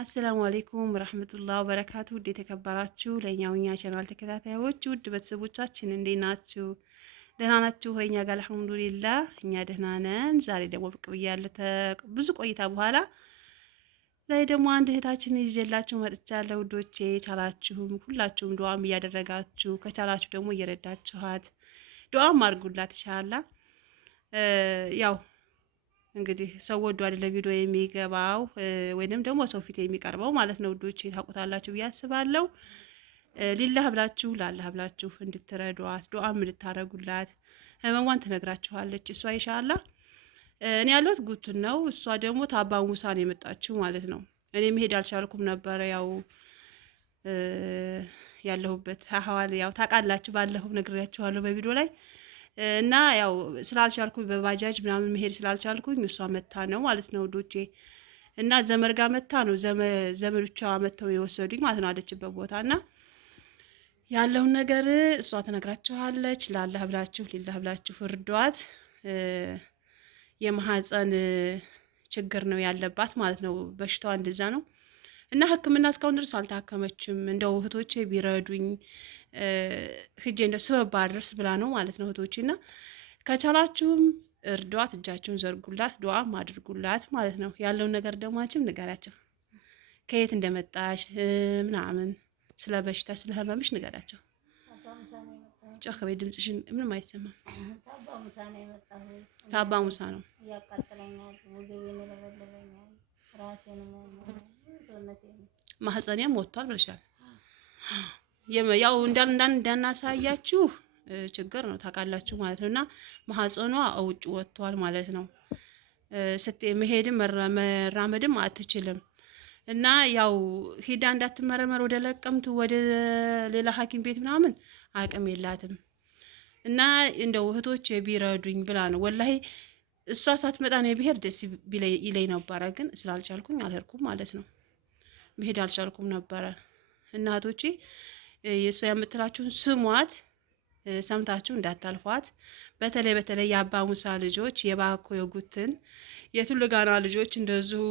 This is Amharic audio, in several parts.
አሰላሙ አለይኩም ወራህመቱላሂ ወበረካቱ። ውድ የተከበራችሁ ለኛውኛ ቻናል ተከታታዮች ውድ ቤተሰቦቻችን እንዴት ናችሁ? ደህና ናችሁ ወይ? እኛ ጋር አልሐምዱሊላህ እኛ ደህና ነን። ዛሬ ደግሞ ብቅ ብያለሁ ብዙ ቆይታ በኋላ። ዛሬ ደግሞ አንድ እህታችን ይዤላችሁ መጥቻለሁ ውዶቼ። ቻላችሁም ሁላችሁም ዱዓም እያደረጋችሁ ከቻላችሁ ደግሞ እየረዳችኋት ዱዓም አድርጉላት ኢንሻአላህ። ያው እንግዲህ ሰው ወዶ አይደለም ቪዲዮ የሚገባው ወይንም ደግሞ ሰው ፊት የሚቀርበው ማለት ነው ውዶቼ፣ ታውቁታላችሁ ብዬ አስባለሁ። ሊላህ ብላችሁ ላላህ ብላችሁ እንድትረዷት ዱዓም እንድታረጉላት ህመሟን ትነግራችኋለች እሷ ኢንሻአላህ። እኔ ያለሁት ጉቱን ነው፣ እሷ ደግሞ ታባ ሙሳ ነው የመጣችው ማለት ነው። እኔ መሄድ አልቻልኩም ነበረ፣ ያው ያለሁበት አህዋል ያው ታውቃላችሁ፣ ባለፈው ነግሬያችኋለሁ በቪዲዮ ላይ እና ያው ስላልቻልኩኝ በባጃጅ ምናምን መሄድ ስላልቻልኩኝ እሷ መታ ነው ማለት ነው ውዶቼ። እና ዘመድ ጋር መታ ነው ዘመዶቿ መተው የወሰዱኝ ማለት ነው አለችበት ቦታ። እና ያለውን ነገር እሷ ትነግራችኋለች። ላላህ ብላችሁ ሊላህ ብላችሁ እርዷት። የማህፀን ችግር ነው ያለባት ማለት ነው፣ በሽታዋ እንደዛ ነው። እና ሕክምና እስካሁን ድረስ አልታከመችም። እንደው እህቶቼ ቢረዱኝ ሂጄ እንደው ስበብ አድርስ ብላ ነው ማለት ነው እህቶቼ። እና ከቻላችሁም እርዷት፣ እጃችሁን ዘርጉላት፣ ዱዓም አድርጉላት ማለት ነው። ያለውን ነገር ደግሞ አንቺም ንገራቸው፣ ከየት እንደመጣሽ ምናምን፣ ስለ በሽታ ስለ ህመምሽ ንገራቸው። ጮክ በይ፣ ድምፅሽን ምንም አይሰማም። ታባ ሙሳ ነው። ያቃጥለኛል፣ ወገቤን ይለበልበኛል፣ ራሴን ማህፀኔም ወጥቷል ብለሻል። ያው እንዳናሳያችሁ ችግር ነው ታውቃላችሁ ማለት ነው። እና ማህፀኗ ውጭ ወጥቷል ማለት ነው። መሄድም መራመድም አትችልም። እና ያው ሂዳ እንዳትመረመር ወደ ለቀምት ወደ ሌላ ሐኪም ቤት ምናምን አቅም የላትም። እና እንደው እህቶች ቢረዱኝ ብላ ነው ወላሂ። እሷ ሳትመጣ ነው ብሄድ ደስ ይለኝ ነበረ፣ ግን ስላልቻልኩኝ አልሄድኩም ማለት ነው። መሄድ አልቻልኩም ነበረ። እናቶቼ የእሷ የምትላችሁን ስሟት፣ ሰምታችሁ እንዳታልፏት። በተለይ የአባ ሙሳ ልጆች፣ የባኮ የጉትን የቱልጋና ልጆች እንደዚሁ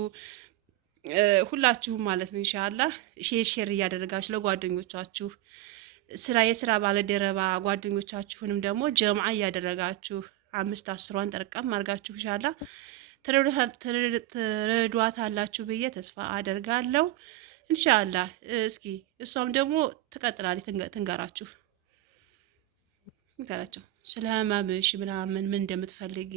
ሁላችሁም ማለት ነው ኢንሻአላህ ሼር እያደረጋችሁ ለጓደኞቻችሁ የስራ ባለደረባ ጓደኞቻችሁንም ደግሞ ጀምዓ እያደረጋችሁ 5-10 ጠርቀም አድርጋችሁ ኢንሻአላህ ትረዷታላችሁ ብዬ ተስፋ አደርጋለሁ ኢንሻአላህ። እስኪ እሷም ደግሞ ትቀጥላለች፣ ትንገራችሁ ስለ ህመምሽ ምናምን ምን እንደምትፈልጊ፣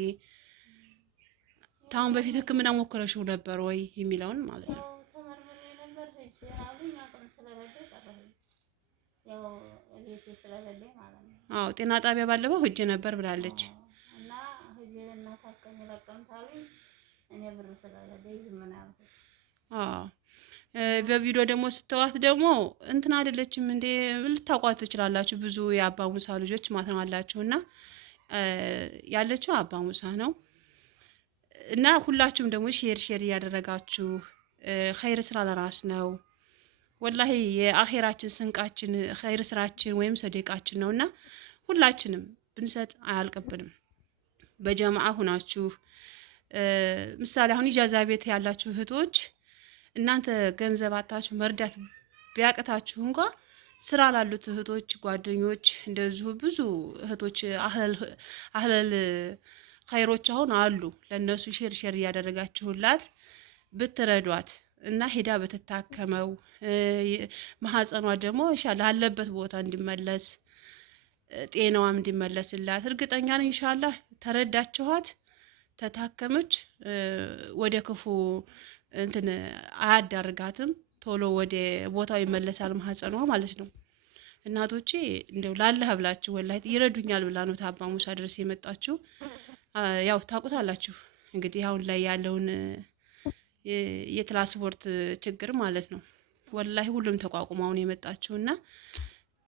ታውን በፊት ህክምና ሞክረሽው ነበር ወይ የሚለውን ማለት ነው። ተመርምሬ ነበር ሂጅ አሉኝ፣ አቅም ስለሌለኝ ቀረሁኝ። ያው ቤቴ ስለሌለኝ ማለት ነው። አዎ ጤና ጣቢያ ባለፈው ሂጅ ነበር ብላለች። እና ሂጅ እና ታከም ለቀምት አሉኝ። እኔ ብር ስለሌለኝ ዝም ነው ያልኩት። አዎ በቪዲዮ ደግሞ ስተዋት ደግሞ እንትን አይደለችም እንዴ? ልታውቋት ትችላላችሁ፣ ብዙ የአባ ሙሳ ልጆች ማለት ነው አላችሁና ያለችው አባ ሙሳ ነው። እና ሁላችሁም ደግሞ ሼር እያደረጋችሁ ኸይር ስራ ለራስ ነው ወላሂ። የአኺራችን ስንቃችን ኸይር ስራችን ወይም ሰደቃችን ነውና ሁላችንም ብንሰጥ አያልቅብንም። በጀማዓ ሁናችሁ ምሳሌ አሁን ኢጃዛ ቤት ያላችሁ እህቶች እናንተ ገንዘብ አታችሁ መርዳት ቢያቅታችሁ እንኳ ስራ ላሉት እህቶች ጓደኞች እንደዚሁ ብዙ እህቶች አህለል ኸይሮች አሁን አሉ። ለነሱ ሼር እያደረጋችሁላት ብትረዷት እና ሄዳ በትታከመው ማህፀኗ ደግሞ ኢንሻአላህ አለበት ቦታ እንዲመለስ ጤናዋም እንዲመለስላት እርግጠኛ ነኝ ኢንሻአላህ። ተረዳችኋት፣ ተታከመች፣ ወደ ክፉ እንትን አያዳርጋትም፣ ቶሎ ወደ ቦታው ይመለሳል ማህፀኗ ማለት ነው። እናቶቼ እንደው ላላህ ብላችሁ ወላሂ ይረዱኛል ብላ ነው ታባ ሙሳ ድረስ የመጣችው። ያው ታውቁታላችሁ እንግዲህ አሁን ላይ ያለውን የትራንስፖርት ችግር ማለት ነው። ወላሂ ሁሉም ተቋቁማውን የመጣችውና